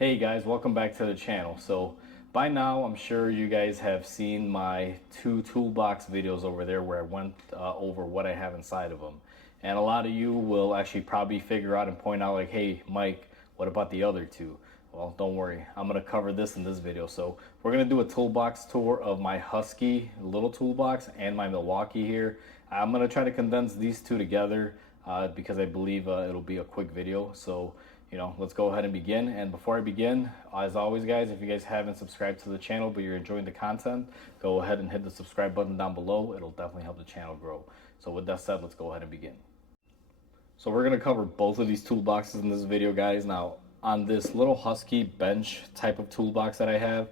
Hey guys, welcome back to the channel. So by now I'm sure you guys have seen my two toolbox videos over there where I went over what I have inside of them. And a lot of you will actually probably figure out and point out like, hey Mike, what about the other two? Well, don't worry, I'm going to cover this in this video. So we're going to do a toolbox tour of my Husky little toolbox and my Milwaukee here. I'm going to try to condense these two together because I believe it'll be a quick video. So let's go ahead and begin. And before I begin, as always guys, if you guys haven't subscribed to the channel but you're enjoying the content, go ahead and hit the subscribe button down below. It'll definitely help the channel grow. So with that said, let's go ahead and begin. So we're going to cover both of these toolboxes in this video, guys. Now on this little Husky bench type of toolbox that I have,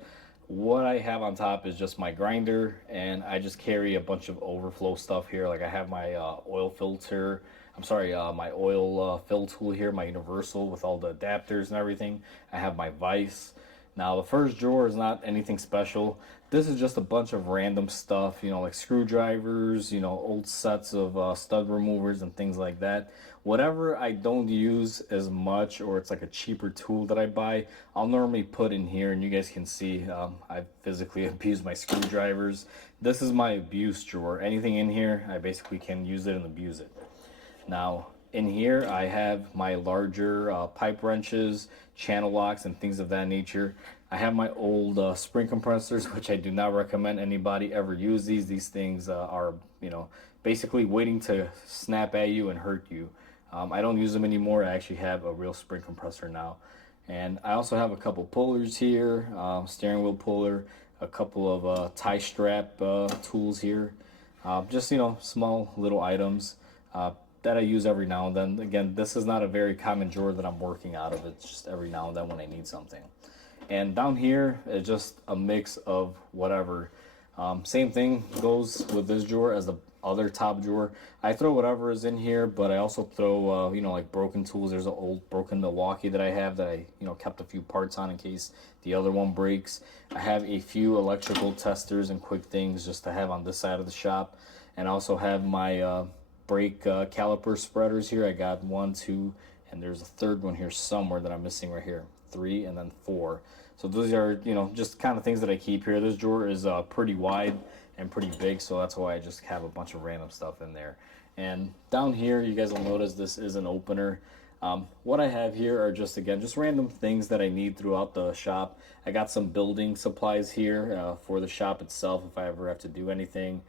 what I have on top is just my grinder, and I just carry a bunch of overflow stuff here. Like I have my oil filter, my oil fill tool here, my universal with all the adapters and everything. I have my vise. Now the first drawer is not anything special. This is just a bunch of random stuff, like screwdrivers, old sets of stud removers and things like that. Whatever I don't use as much, or it's like a cheaper tool that I buy, I'll normally put in here, and you guys can see I physically abuse my screwdrivers. This is my abuse drawer. Anything in here, I basically can use it and abuse it. Now in here I have my larger pipe wrenches, channel locks, and things of that nature. I have my old spring compressors, which I do not recommend anybody ever use these. These things are basically waiting to snap at you and hurt you. I don't use them anymore. I actually have a real spring compressor now. And I also have a couple pullers here, steering wheel puller, a couple of tie strap tools here. Just small little items that I use every now and then. Again, this is not a very common drawer that I'm working out of. It's just every now and then when I need something. And down here is just a mix of whatever. Same thing goes with this drawer as the other top drawer. I throw whatever is in here, but I also throw like broken tools. There's an old broken Milwaukee that I have that I kept a few parts on in case the other one breaks. I have a few electrical testers and quick things just to have on this side of the shop. And I also have my brake caliper spreaders here. I got 1, 2, and there's a third one here somewhere that I'm missing right here. 3 and then 4. So those are just kind of things that I keep here. This drawer is pretty wide and pretty big, so that's why I just have a bunch of random stuff in there. And down here you guys will notice this is an opener. What I have here are just random things that I need throughout the shop. I got some building supplies here for the shop itself if I ever have to do anything.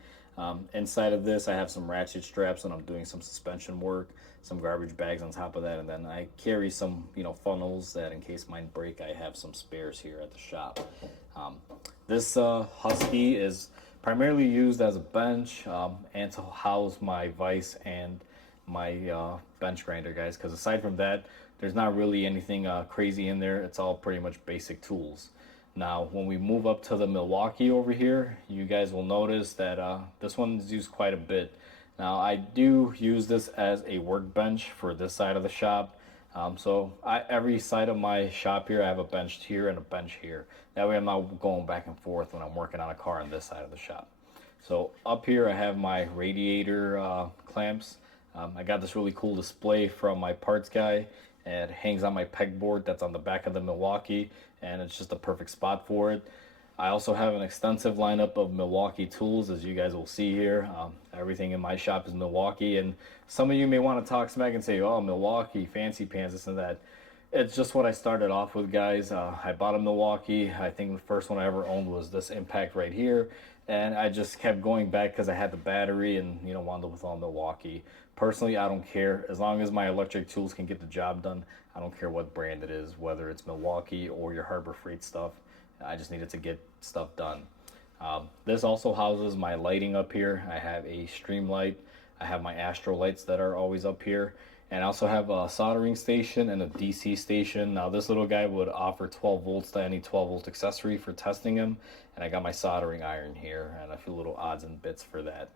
Inside of this I have some ratchet straps when I'm doing some suspension work, some garbage bags on top of that, and then I carry some funnels that in case mine break I have some spares here at the shop. This Husky is primarily used as a bench and to house my vise and my bench grinder, guys, because aside from that there's not really anything crazy in there. It's all pretty much basic tools. Now when we move up to the Milwaukee over here, you guys will notice that this one is used quite a bit. Now I do use this as a workbench for this side of the shop. Every side of my shop here I have a bench here and a bench here. That way I'm not going back and forth when I'm working on a car on this side of the shop. So up here I have my radiator clamps. I got this really cool display from my parts guy. It hangs on my pegboard that's on the back of the Milwaukee, and it's just a perfect spot for it. I also have an extensive lineup of Milwaukee tools, as you guys will see here. Everything in my shop is Milwaukee, and some of you may want to talk smack and say, oh, Milwaukee, fancy pants, this and that. It's just what I started off with, guys. I bought a Milwaukee. I think the first one I ever owned was this Impact right here, and I just kept going back because I had the battery and wound up with all Milwaukee. Personally, I don't care. As long as my electric tools can get the job done, I don't care what brand it is, whether it's Milwaukee or your Harbor Freight stuff. I just needed to get stuff done. This also houses my lighting up here. I have a stream light. I have my Astro lights that are always up here. And I also have a soldering station and a DC station. Now this little guy would offer 12 volts to any 12 volt accessory for testing him. And I got my soldering iron here and a few little odds and bits for that.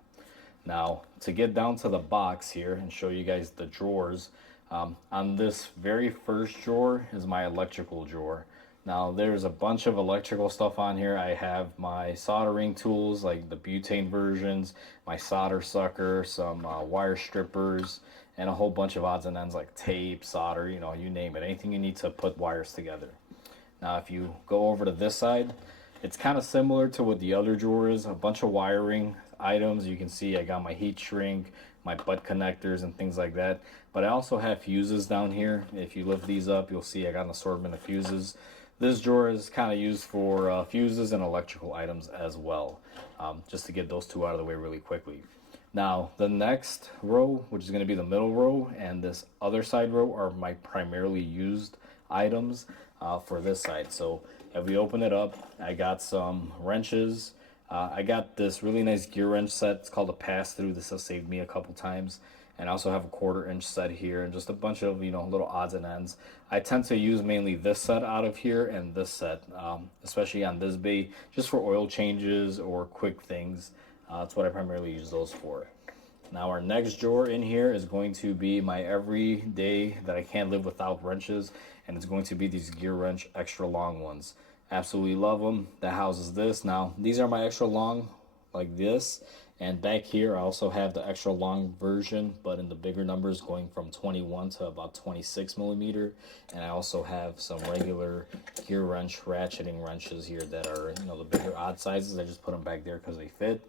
Now to get down to the box here and show you guys the drawers, on this very first drawer is my electrical drawer. Now there's a bunch of electrical stuff on here. I have my soldering tools like the butane versions, my solder sucker, some wire strippers, and a whole bunch of odds and ends like tape, solder, you name it, anything you need to put wires together. Now if you go over to this side, it's kind of similar to what the other drawer is. A bunch of wiring items. You can see I got my heat shrink, my butt connectors and things like that. But I also have fuses down here. If you lift these up, you'll see I got an assortment of fuses. This drawer is kind of used for fuses and electrical items as well, just to get those two out of the way really quickly. Now the next row, which is going to be the middle row, and this other side row are my primarily used items for this side. So if we open it up, I got some wrenches. I got this really nice gear wrench set. It's called a pass-through. This has saved me a couple times. And I also have a 1/4 inch set here and just a bunch of, little odds and ends. I tend to use mainly this set out of here and this set, especially on this bay, just for oil changes or quick things. That's what I primarily use those for. Now our next drawer in here is going to be my everyday that I can't live without wrenches, and it's going to be these gear wrench extra long ones. Absolutely love them. That houses this. Now these are my extra long like this, and back here I also have the extra long version, but in the bigger numbers, going from 21 to about 26 millimeter. And I also have some regular gear wrench ratcheting wrenches here that are the bigger odd sizes. I just put them back there because they fit.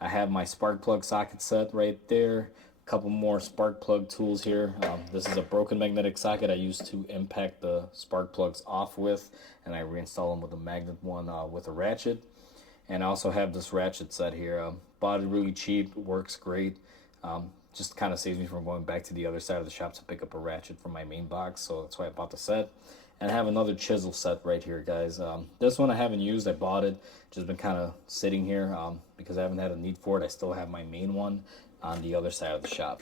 I have my spark plug socket set right there. A couple more spark plug tools here. This is a broken magnetic socket I used to impact the spark plugs off with, and I reinstall them with a magnet one with a ratchet. And I also have this ratchet set here. Bought it really cheap, works great. Just kind of saves me from going back to the other side of the shop to pick up a ratchet from my main box, so that's why I bought the set. And I have another chisel set right here, guys. This one I haven't used. I bought it, just been kind of sitting here because I haven't had a need for it. I still have my main one on the other side of the shop.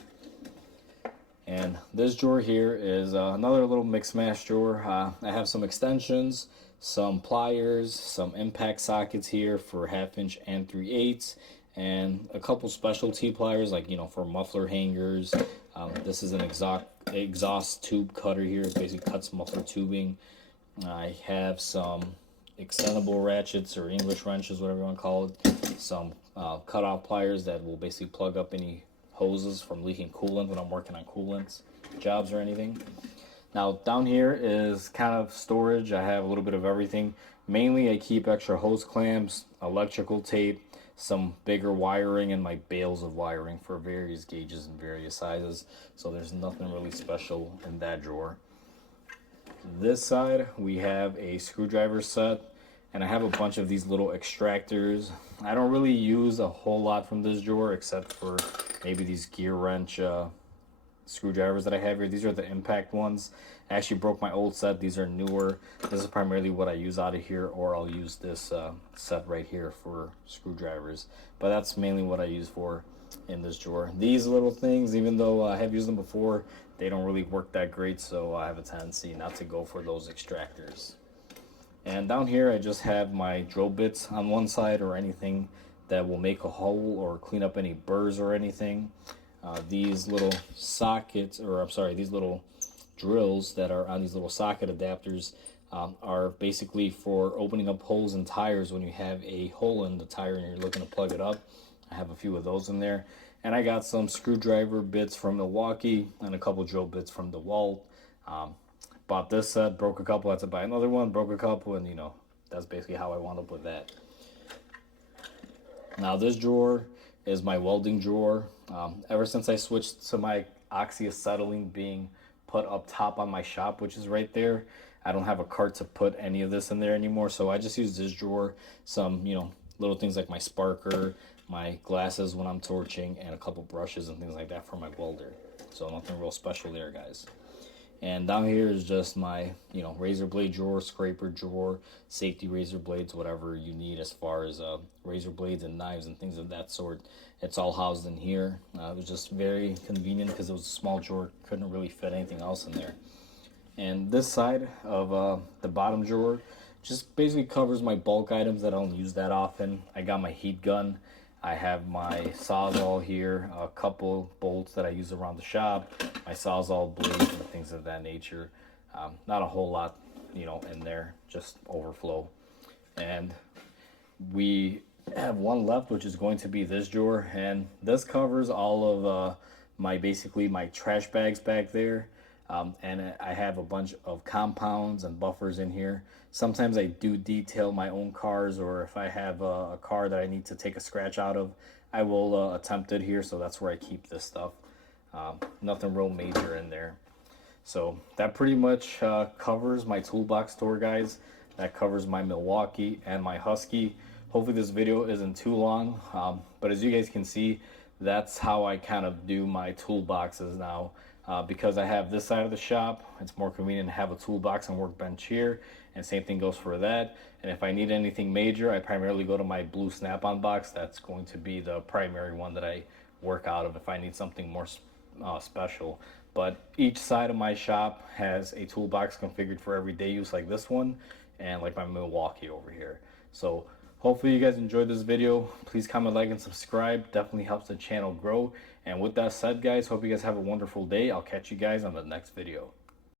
And this drawer here is another little mix mash drawer. I have some extensions, some pliers, some impact sockets here for 1/2 inch and 3/8, and a couple specialty pliers like for muffler hangers. This is an exhaust tube cutter here. It basically cuts muffler tubing. I have some extendable ratchets or English wrenches, whatever you want to call it. Some cutoff pliers that will basically plug up any hoses from leaking coolant when I'm working on coolant jobs or anything. Now down here is kind of storage. I have a little bit of everything. Mainly I keep extra hose clamps, electrical tape, some bigger wiring, and my bales of wiring for various gauges and various sizes. So there's nothing really special in that drawer. This side we have a screwdriver set, and I have a bunch of these little extractors. I don't really use a whole lot from this drawer except for maybe these gear wrench screwdrivers that I have here. These are the impact ones. I actually broke my old set. These are newer. This is primarily what I use out of here, or I'll use this set right here for screwdrivers. But that's mainly what I use for in this drawer. These little things, even though I have used them before, they don't really work that great, so I have a tendency not to go for those extractors. And down here I just have my drill bits on one side, or anything that will make a hole or clean up any burrs or anything. These little sockets, or I'm sorry, these little drills that are on these little socket adapters are basically for opening up holes in tires when you have a hole in the tire and you're looking to plug it up. I have a few of those in there. And I got some screwdriver bits from Milwaukee and a couple drill bits from DeWalt. Bought this set, broke a couple, had to buy another one, broke a couple, and that's basically how I wound up with that. Now this drawer is my welding drawer. Ever since I switched to my oxyacetylene being put up top on my shop, which is right there, I don't have a cart to put any of this in there anymore, so I just use this drawer. Some little things like my sparker, my glasses when I'm torching, and a couple brushes and things like that for my welder. So nothing real special there, guys. And down here is just my razor blade drawer, scraper drawer, safety razor blades, whatever you need as far as razor blades and knives and things of that sort. It's all housed in here. It was just very convenient because it was a small drawer, couldn't really fit anything else in there. And this side of the bottom drawer just basically covers my bulk items that I don't use that often. I got my heat gun. I have my Sawzall here, a couple bolts that I use around the shop, my Sawzall blades and things of that nature. Not a whole lot, in there, just overflow. And we have one left, which is going to be this drawer, and this covers all of my trash bags back there. And I have a bunch of compounds and buffers in here. Sometimes I do detail my own cars, or if I have a car that I need to take a scratch out of, I will attempt it here. So that's where I keep this stuff. Nothing real major in there. So that pretty much covers my toolbox tour, guys. That covers my Milwaukee and my Husky. Hopefully this video isn't too long, but as you guys can see, that's how I kind of do my toolboxes now. Because I have this side of the shop, it's more convenient to have a toolbox and workbench here, and same thing goes for that. And if I need anything major, I primarily go to my blue snap-on box. That's going to be the primary one that I work out of if I need something more special. But each side of my shop has a toolbox configured for everyday use, like this one and like my Milwaukee over here. So hopefully you guys enjoyed this video. Please comment, like, and subscribe. Definitely helps the channel grow. And with that said, guys, hope you guys have a wonderful day. I'll catch you guys on the next video.